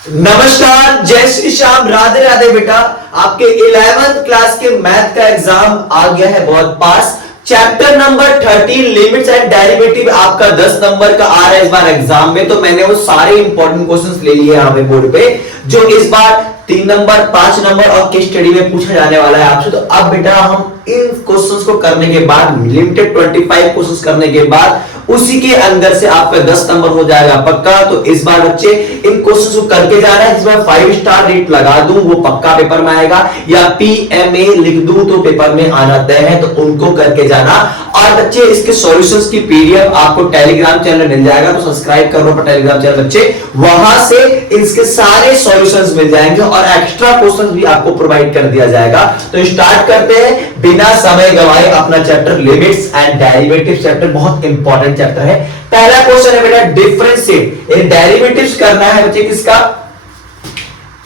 नमस्कार, जय श्री श्याम, राधे राधे बेटा। आपके 11th क्लास के मैथ का एग्जाम आ गया है बहुत पास। Chapter number 13 limits and derivative आपका 10 नंबर का आ रहा है इस बार एग्जाम में। तो मैंने वो सारे इंपॉर्टेंट क्वेश्चंस ले लिए यहाँ पे बोर्ड पे, जो इस बार 3 नंबर 5 नंबर और केस स्टडी में पूछा जाने वाला है आपसे। तो अब बेटा हम इन क्वेश्चंस को करने के बाद, लिमिटेड 25 क्वेश्चंस करने के बाद उसी के अंदर से आपका 10 नंबर हो जाएगा पक्का। तो इस बार बच्चे इन क्वेश्चंस को करके जाना है। इस बार 5 स्टार रेट लगा दूं वो पक्का पेपर में आएगा, या PMA लिख दूं तो पेपर में आना तय है। तो उनको करके जाना। और बच्चे इसके सॉल्यूशंस की PDF आपको टेलीग्राम चैनल मिल जाएगा, तो सब्सक्राइब करो पर टेलीग्राम चैनल बच्चे, वहां से इसके सारे सॉल्यूशंस मिल जाएंगे और एक्स्ट्रा क्वेश्चंस भी आपको प्रोवाइड कर दिया जाएगा। तो स्टार्ट करते हैं बिना समय गवाए अपना chapter limits and derivatives. Chapter बहुत इंपॉर्टेंट चैप्टर है। पहला क्वेश्चन है बेटा डिफरेंशिएट, डेरिवेटिव्स करना है बच्चे किसका,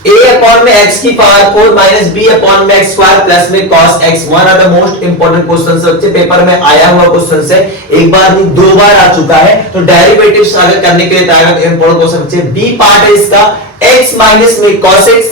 a अपॉन में x की पावर 4 माइनस b अपॉन में x स्क्वायर प्लस में cos x। One of the most important questions बच्चे, पेपर में आया हुआ क्वेश्चन है, एक बार नहीं 2 बार आ चुका है। तो डेरिवेटिव्स अगर करने के लिए तैयार है, इंपॉर्टेंट क्वेश्चन बच्चे। b पार्ट है इसका x माइनस में cos x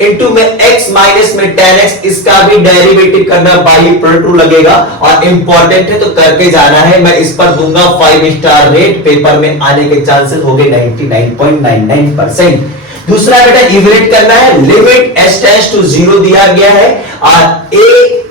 इनटू में x माइनस में tan x, इसका भी डेरिवेटिव करना बाई प्रोडक्ट लगेगा और इंपॉर्टेंट है, तो करके जाना है। मैं इस पर दूंगा 5 स्टार रेट, पेपर में आने के चांसेस हो गए 99.99%। दूसरा बेटा इवेल्यूएट करना है, लिमिट h टेंड्स टू 0 दिया गया है और a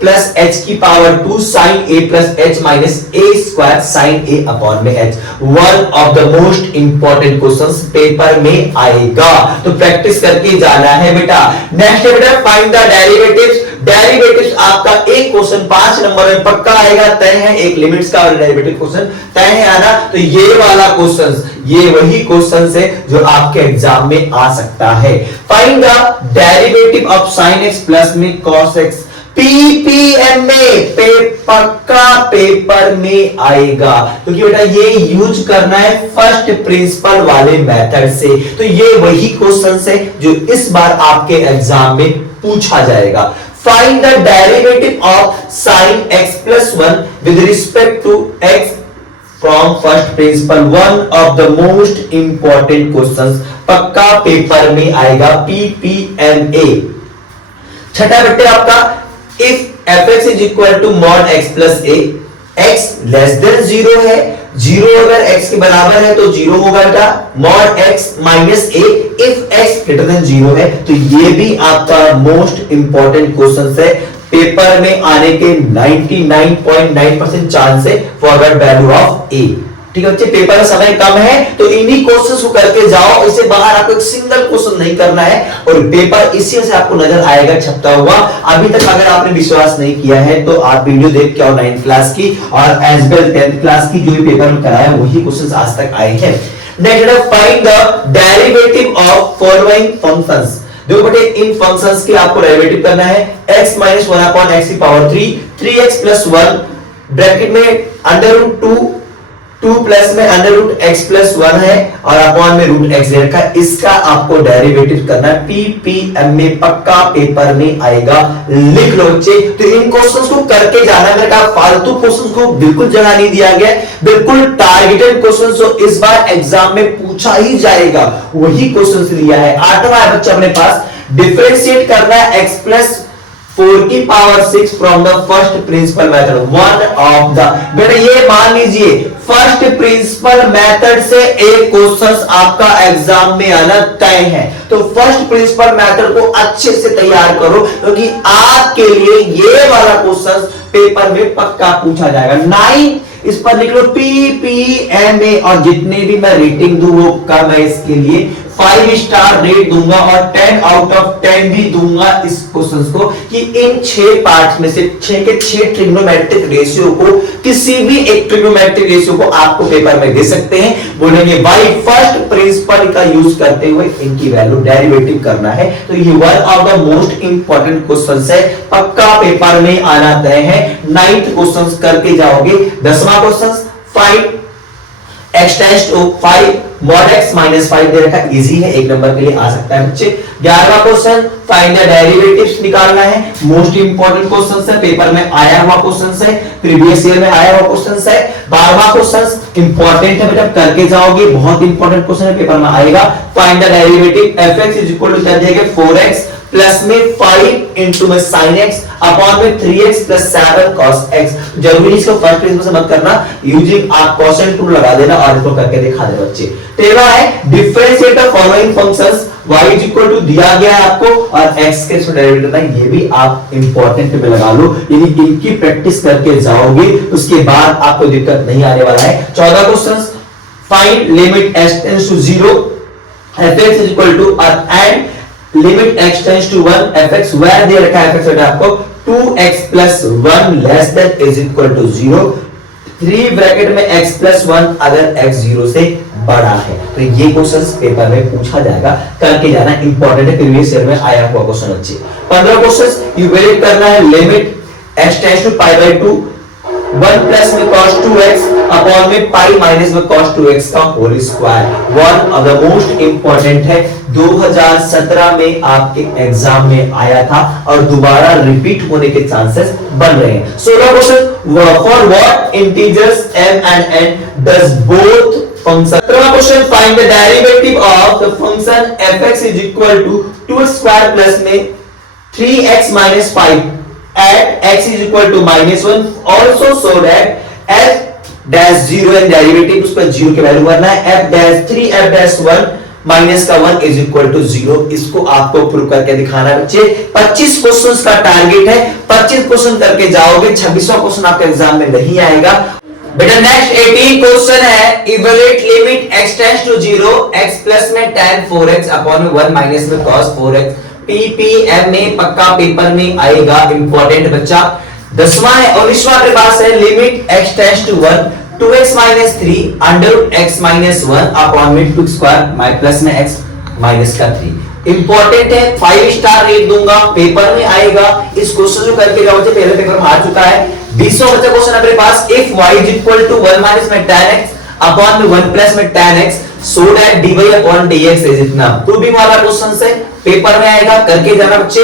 प्लस h की power 2 sine a plus h minus a square sine a upon में h। One of the most important questions paper में आएगा, तो प्रैक्टिस करके जाना है बेटा। नेक्स्ट है बेटा फाइंड द डेरिवेटिव्स। डेरिवेटिव्स आपका एक क्वेश्चन 5 नंबर में पक्का आएगा, तय है। एक लिमिट्स का और डेरिवेटिव क्वेश्चन तय है आना। तो ये वाला क्वेश्चन, ये वही क्वेश्चन है जो आपके एग्जाम में आ सकता है। Find the derivative of sin x plus में cos x। PPMA पे पक्का पेपर में आएगा, क्योंकि बेटा ये यूज करना है फर्स्ट प्रिंसिपल वाले मेथड से। तो ये वही क्वेश्चन है जो इस बार आपके एग्जाम में पूछा जाएगा। Find the derivative of sin x plus 1 with respect to x from first principle। One of the most important questions, पक्का पेपर में आएगा PPMA। छठा बेटे आपका if fx is equal to mod x plus a, x less than 0 है, 0 अगर x के बराबर है तो 0 होगा बेटा, mod x minus a if x greater than 0 है। तो ये भी आपका मोस्ट इंपॉर्टेंट क्वेश्चन है, पेपर में आने के 99.9% चांस है फॉरवर्ड वैल्यू ऑफ a। ठीक है बच्चे, पेपर में समय कम है तो इन्हीं क्वेश्चंस को करके जाओ, इसे बाहर आपको एक सिंगल क्वेश्चन नहीं करना है और पेपर इसी से आपको नजर आएगा छपता हुआ। अभी तक अगर आपने विश्वास नहीं किया है तो आप वीडियो देख के आओ 9th क्लास की और एज वेल 10th क्लास की, जो भी पेपर में कराया वही क्वेश्चंस आज तक आए हैं। Next find the derivative of following functions. देखो बेटे इन फंक्शंस के आपको डेरिवेटिव करना है, x माइनस 1 अपॉन x की पावर 3, 3x प्लस 1 ब्रैकेट में अंडर रूट 2 प्लस में अंडर रूट x प्लस 1 है और अपॉन में रूट x दे रखा है। इसका आपको डेरिवेटिव करना है। PPM में पक्का पेपर में आएगा, लिख लो बच्चे। तो इन क्वेश्चंस को करके जाना है। मैंने कहा फालतू क्वेश्चंस को बिल्कुल जगह नहीं दिया गया, बिल्कुल टारगेटेड क्वेश्चंस जो इस बार एग्जाम में पूछा ही जाएगा वही क्वेश्चंस लिया है। 8वां है बच्चा अपने पास, डिफरेंशिएट करना है x प्लस 4 की power 6 from the first principle method. One of the बेटा ये मान लीजिए फर्स्ट प्रिंसिपल मेथड से एक क्वेश्चन आपका एग्जाम में आना तय है। तो फर्स्ट प्रिंसिपल मेथड को अच्छे से तैयार करो, क्योंकि आपके लिए ये वाला क्वेश्चन पेपर में पक्का पूछा जाएगा। 9 इस पर लिख लो PPMA और जितने भी मैं रेटिंग दूं वो कम है, इसके लिए 5 स्टार रेट दूंगा और 10 आउट ऑफ 10 भी दूंगा इस क्वेश्चन को, कि इन 6 पार्ट्स में से 6 के 6 ट्रिग्नोमेट्रिक रेशियो को, किसी भी एक ट्रिग्नोमेट्रिक रेशियो को आपको पेपर में दे सकते हैं। बोलेंगे भाई फर्स्ट प्रिंसिपल का यूज करते हुए इनकी वैल्यू डेरिवेटिव करना है। तो ये one of the most important question है, पक्का पेपर में आना तय है। 9th क्वेश्चन करके जाओगे। 10वां question find x tends to 5 mod x minus 5 दे रखा, इजी है, 1 नंबर के लिए आ सकता है बच्चे। 11वां क्वेश्चन फाइंड द डेरिवेटिव्स निकालना है, मोस्ट इंपॉर्टेंट क्वेश्चन है, पेपर में आया हुआ क्वेश्चन है, प्रीवियस ईयर में आया हुआ क्वेश्चन है। 12वां क्वेश्चन इंपॉर्टेंट है बेटा, करके जाओगे, बहुत इंपॉर्टेंट क्वेश्चन है, पेपर में आएगा। Find the derivative fx is equal to कर दिया गया 4x प्लस में 5 इंटू में sin x अपॉन में 3x प्लस 7 cos x। जरूरी इसको फर्स्ट प्लेस में से मत करना, यूजिंग आप कोसेंट रूल लगा देना और इसको करके दिखा दे बच्चे। तेरह है differentiate the following functions, y is equal to दिया गया है आपको और x के डेरिवेटिव है, ये भी आप इंपॉर्टेंट में लगा लो, यदि इनकी प्रैक्टिस करके जाओगे उसके बाद आपको दिक्कत नहीं आने वाला है। 14 question, find limit x tends to 0 fx is equal to and limit x tends to 1 fx where they रखा है fx आपको 2x plus 1 less than is equal to 0, 3 bracket में x प्लस 1 अगर x 0 से बड़ा है। तो ये क्वेश्चन पेपर में पूछा जाएगा, करके जाना इंपॉर्टेंट है, प्रीवियस ईयर में आया हुआ क्वेश्चन अच्छे। 15 क्वेश्चन इवैल्यूएट करना है limit x tends to pi by 2 1 plus में cos 2x अपॉन में पाई माइनस में cos 2x का whole square. One of the most important है, 2017 में आपके एग्जाम में आया था और दोबारा रिपीट होने के चांसेस बन रहे हैं। 16 question, for what integers m and n does both function. 17वां question, find the derivative of the function fx is equal to 2 square plus में 3x minus 5 at x is equal to -1 also so that f dash 0 and derivative उस पर 0 की value करना है, f dash 3 f dash 1 minus का 1 is equal to 0। इसको आपको prove करके दिखाना है बच्चे। 25 क्वेश्चंस का टारगेट है, 25 क्वेश्चन करके जाओगे, 26वां क्वेश्चन आपके एग्जाम में नहीं आएगा बेटा। नेक्स्ट 18 क्वेश्चन है, evaluate limit x tends to 0 x plus में tan 4x अपॉन में 1 माइनस में cos 4x। पीपीएम में पक्का पेपर में आएगा, इंपॉर्टेंट बच्चा। 10वां है, 19वां आपके पास है limit x tends to 1 2x minus 3 under root x minus 1 upon में 2 स्क्वायर माइ प्लस में x माइनस का 3। इंपॉर्टेंट है, 5 स्टार रेट दूंगा, पेपर में आएगा। इस क्वेश्चन को करके जाओ, पहले पेपर में आ चुका है। 20वां बच्चा क्वेश्चन अपने पास, if y is equal to 1 minus में tan x अपॉन में 1 प्लस में tan x so that dy upon dx is इतना। प्रूविंग वाला क्वेश्चन से पेपर में आएगा, करके जाना बच्चे।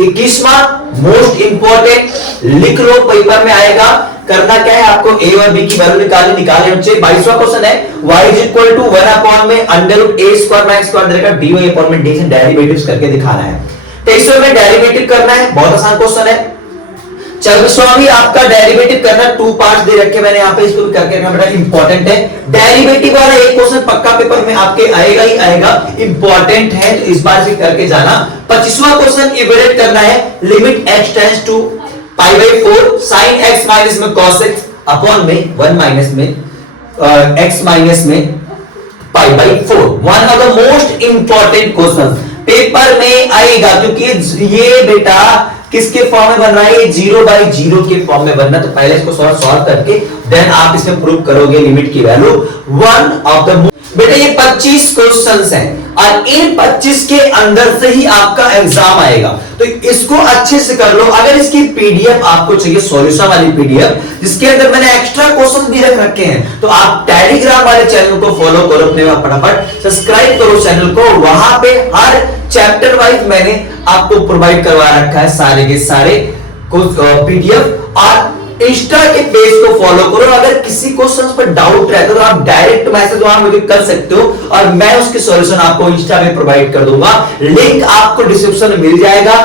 21वां मोस्ट इंपॉर्टेंट, लिख लो, पेपर में आएगा। करना क्या है आपको, a और b की वैल्यू निकाले बच्चे। 22वां क्वेश्चन है, y is equal to 1 upon में under root a square minus square देगा dy अपॉन में d से डेरिवेटिव्स करके दिखाना है। 23वां में डेरिवेटिव करना है, बहुत आसान क्वेश्चन है। 24वां भी आपका डेरिवेटिव करना, 2 पार्ट्स दे रखे मैंने यहाँ पे, इसको भी करके रखना बेटा, इंपॉर्टेंट है। डेरिवेटिव वाला एक क्वेश्चन पक्का पेपर में आपके आएगा ही आएगा, इंपॉर्टेंट है, तो इस बार से करके जाना। 25वां क्वेश्चन इवैल्यूएट करना है limit x tends to pi by 4 sin x minus में cos x अपॉन में 1 माइनस में x माइनस में pi by 4। One of the most important question paper में आएगा, क्योंकि ये बेटा किसके फॉर्म में बन रहा है, ये 0/0 के फॉर्म में बनना। तो पहले इसको सॉल्व करके देन आप इसमें प्रूव करोगे लिमिट की वैल्यू। वन ऑफ द बेटा ये 25 क्वेश्चंस हैं और इन 25 के अंदर से ही आपका एग्जाम आएगा, तो इसको अच्छे से कर लो। अगर इसकी पीडीएफ आपको चाहिए, सॉल्यूशन वाली पीडीएफ जिसके अंदर मैंने एक्स्ट्रा क्वेश्चन भी रख रखे हैं, तो आप टेलीग्राम वाले चैनल को फॉलो करो, अपने फटाफट सब्सक्राइब करो चैनल को। वहां पे हर चैप्टर वाइज मैंने आपको प्रोवाइड करवा रखा है सारे के सारे पीडीएफ। और इंस्टा के पेज को फॉलो करो, अगर किसी क्वेश्चन पर डाउट रहता है तो आप डायरेक्ट मैसेज वहां मुझे कर सकते हो और मैं उसके सॉल्यूशन आपको इंस्टा पे प्रोवाइड कर दूंगा। लिंक आपको डिस्क्रिप्शन में मिल जाएगा,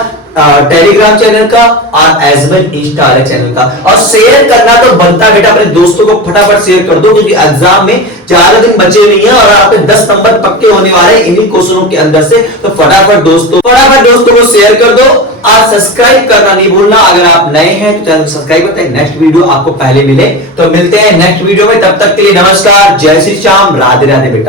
टेलीग्राम चैनल का और एज वेल इंस्टा वाले चैनल का। और शेयर करना तो बनता है बेटा, अपने दोस्तों को फटाफट शेयर कर दो, क्योंकि एग्जाम में ज्यादा दिन बचे नहीं है और आपके 10 नंबर पक्के होने वाले हैं इन्हीं क्वेश्चनों के अंदर से। तो फटाफट दोस्तों को शेयर कर दो और सब्सक्राइब करना नहीं भूलना। अगर आप नए हैं तो चैनल को सब्सक्राइब करते हैं, नेक्स्ट वीडियो आपको पहले मिले। तो मिलते हैं नेक्स्ट वीडियो में, तब तक के लिए नमस्कार, जय श्री श्याम, राधे राधे बेटा।